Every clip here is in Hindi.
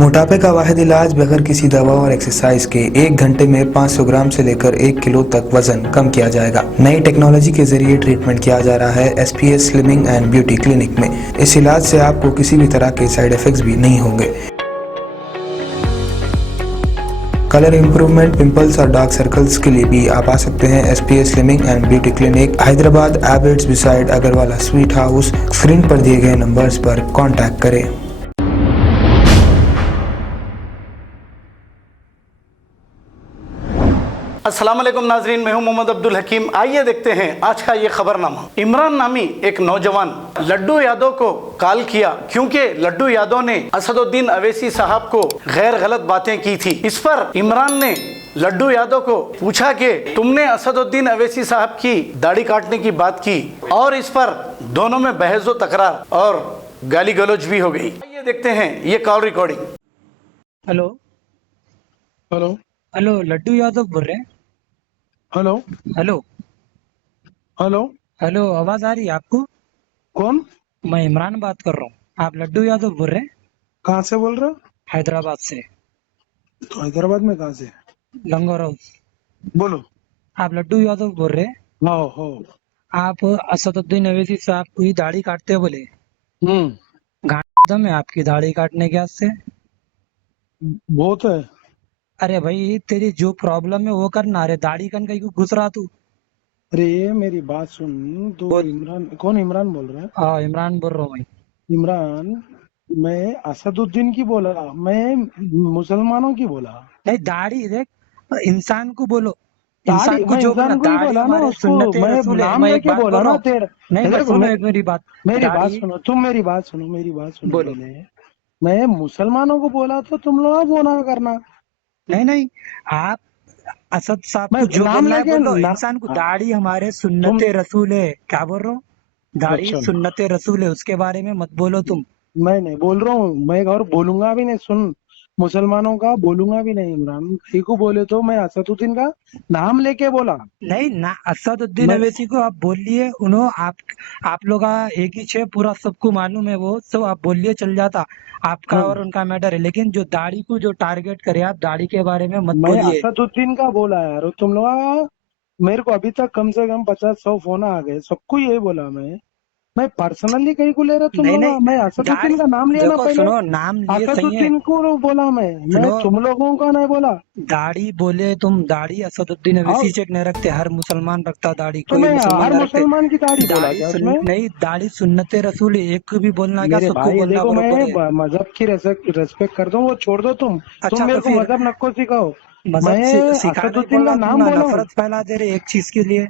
मोटापे का वाहिद इलाज बगैर किसी दवा और एक्सरसाइज के 1 घंटे में 500 ग्राम से लेकर 1 किलो तक वजन कम किया जाएगा। नई टेक्नोलॉजी के जरिए ट्रीटमेंट किया जा रहा है SPS slimming and beauty clinic में। इस इलाज से आपको किसी भी तरह के साइड इफेक्ट्स भी नहीं होंगे। कलर इंप्रूवमेंट, पिंपल्स और डार्क सर्कल्स के लिए भी आप आ सकते हैं SPS slimming and beauty clinic, Hyderabad, एबर्ट्स beside Agarwala sweet house. Screen पर दिए गए नंबर्स पर कॉन्टैक्ट करें। अस्सलाम वालेकुम नाजरीन, मैं हूं मोहम्मद अब्दुल हकीम। आइए देखते हैं आज का ये खबरनामा। इमरान नामी एक नौजवान लड्डू यादव को कॉल किया क्योंकि लड्डू यादव ने असदुद्दीन अवैसी साहब को गैर गलत बातें की थी। इस पर इमरान ने लड्डू यादव को पूछा कि तुमने असदुद्दीन अवैसी साहब की दाढ़ी काटने की बात की, और इस पर दोनों में बहस व तकरार और गाली गलौज भी हो गई। आइए देखते हैं ये call recording. Hello hello hello, Laddu Yadav बोल रहे हैं? हेलो हेलो हेलो हेलो, आवाज आ रही है आपको? कौन? मैं इमरान बात कर रहा हूँ। आप लड्डू यादव बोल रहे हैं? कहाँ से बोल रहे हो? हैदराबाद से। तो हैदराबाद में कहाँ से? लंगोर हाउस। बोलो। आप लड्डू यादव बोल रहे हैं? हो। आप असदुद्दीन अवैसी साहब की दाढ़ी काटते बोले। दम है आपकी दाढ़ी काटने के हाथ से? बहुत है। अरे भाई, तेरी जो प्रॉब्लम है वो करना। अरे दाढ़ी कन कहीं को घुस रहा तू? अरे मेरी बात सुन। तो इमरान कौन? इमरान बोल रहा है? हाँ, इमरान बोल रहा हूँ मैं। इमरान, मैं असदुद्दीन की बोला, मैं मुसलमानों की बोला। नहीं, दाढ़ी देख, इंसान को बोलो। दाढ़ी इंसान को मैं जो बोलना, इंसान को ही दाढ़ी बोला ना, हमारे उसको सुन्नते मैं रसूल है। नाम मैं एक लेके बात बोला बोल रहा ना हूँ। तेरा। नहीं, बस सुनो एक मेरी बात। मेरी बात दाढ़ी सुनो, तुम मेरी बात सुनो, मेरी बात सुनो। बोलो। पहले मैं मुसलमानों को बोला तो तुम लोग वो ना करना। नहीं नहीं, आप असद साहब मैं को जो नाम बोलना है लेके बोलो। इंसान को दाढ़ी हमारे तुम सुन्नते रसूल है। क्या बोल रहा हूँ? दाढ़ी अच्छा, सुन्नते रसूल है, उसके बारे में मत बोलो तुम। मैं नहीं बोल रहा हूँ, मैं और बोलूंगा भी नहीं। सुन, मुसलमानों का बोलूंगा भी नहीं। इमरान भाई को बोले तो मैं असदुद्दीन का नाम लेके बोला। नहीं ना, असदुद्दीन मैं अवैसी को आप बोलिए। उन्होंने आप लोग का एक ही छे, पूरा सबको मालूम है। वो सब आप बोलिए, चल जाता। आपका और उनका मैटर है, लेकिन जो दाढ़ी को जो टारगेट करे, आप दाढ़ी के बारे में मत मैं बोलिए। असदुद्दीन का बोला यार। और तुम लोग, मेरे को अभी तक कम से कम 50-100 फोन आ गए, सबको यही बोला। मैं पर्सनली कहीं को ले रहा तुम नहीं लोग। नहीं, मैं असदुद्दीन दाढ़ी का नाम लिया ना देखो, पहले। सुनो, नाम लिए सही है। असदुद्दीन को बोला मैं सुनो, तुम लोगों का नहीं बोला। दाढ़ी बोले तुम। दाढ़ी असदुद्दीन और अवैसी चेक नहीं रखते, हर मुसलमान रखता दाढ़ी, तो कोई मैं मुसलमान हर नहीं रखते। मुसलमान की दाढ़ी बोला दाढ़ी क्या उसमें? नहीं, दाढ़ी सुन्नते रसूल है। एक को भी बोलना क्या, मेरे सबको भाई बोलना देखो, मैं बरोबर है। मजहब की रेस्पेक्ट करता हूँ, वो छोड़ दो तुम। अच्छा, मेरे तो को फिर मजहब नको सिखाओ। मजहब मैं सिखाने असदुद्दीन बोल का रहा, तुम नाम ना बोलो। नफरत फैला दे रहे एक चीज के लिए।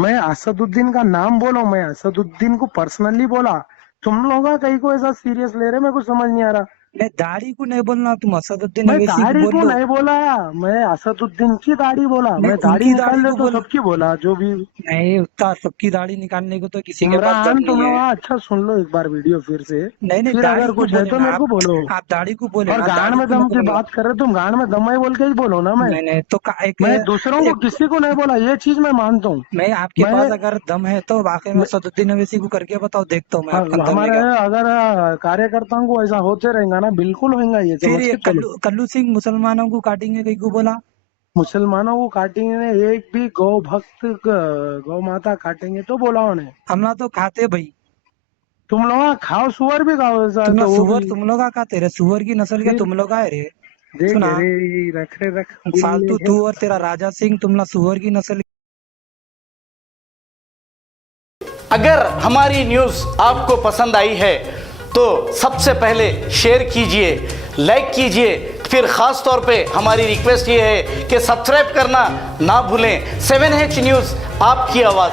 मैं असदुद्दीन का नाम बोलो। मैं असदुद्दीन को पर्सनली बोला। तुम लोग कहीं को ऐसा सीरियस ले रहे, मेरे को समझ नहीं आ रहा। नहीं, दाढ़ी को नहीं बोलना, तुम असदुद्दीन मैं अवैसी को दाढ़ी बोल को लो। नहीं बोला, मैं असदुद्दीन की दाढ़ी बोला। नहीं, मैं दाढ़ी उनकी दाढ़ी निकाल दे को तो बोल। सबकी बोला जो भी। नहीं, उतना सबकी दाढ़ी निकालने को तो किसी के पास दम इमरान, तुम नहीं लोग है। अच्छा सुन लो एक बार वीडियो फिर से। नहीं नहीं, फिर दाढ़ी अगर को कुछ है बोले तो ना मेरे को बोलो। आप दाढ़ी को बोले और ना, गान दाढ़ी में को दम नहीं से बोलूंगा। बात कर रहे, तुम गान में दम है बोल के ही बोलो ना। नहीं नहीं, तो एक मैं दूसरों को एक किसी को नहीं बोला, ये चीज मैं मानता हूँ। मैं आपके मैं पास अगर दम है तो वाकई में असदुद्दीन अवैसी को करके बताओ, देखता हूँ मैं आपका दम है हमारे क्या। अगर कार्यकर्ताओं को ऐसा होते रहेगा ना, बिल्कुल होगा, ये फिर समझ ये के चलो। कल्लू सिंह मुसलमानों को काटेंगे कहीं को बोला। मुसलमानों को काटेंगे, एक भी गौ भक्त गौ माता काटेंगे तो बोला उन्हें। हम ना तो खाते भाई। तुम लोग खाओ, सुअर भी खाओ ऐसा तुम ना तो वो भी। सुअर, तुम लोग का तेरे सुअर की नस्ल क्या फिर तुम लोग आए रे? देख सुना, रे, रख रे रख फालतू तू और तेरा राजा सिंह, तुम ना सुअर की नस्ल। अगर हमारी न्यूज़ आपको पसंद आई है तो सबसे पहले शेयर कीजिए, लाइक कीजिए, फिर ख़ास तौर पे हमारी रिक्वेस्ट ये है कि सब्सक्राइब करना ना भूलें। 7H न्यूज़, आपकी आवाज़।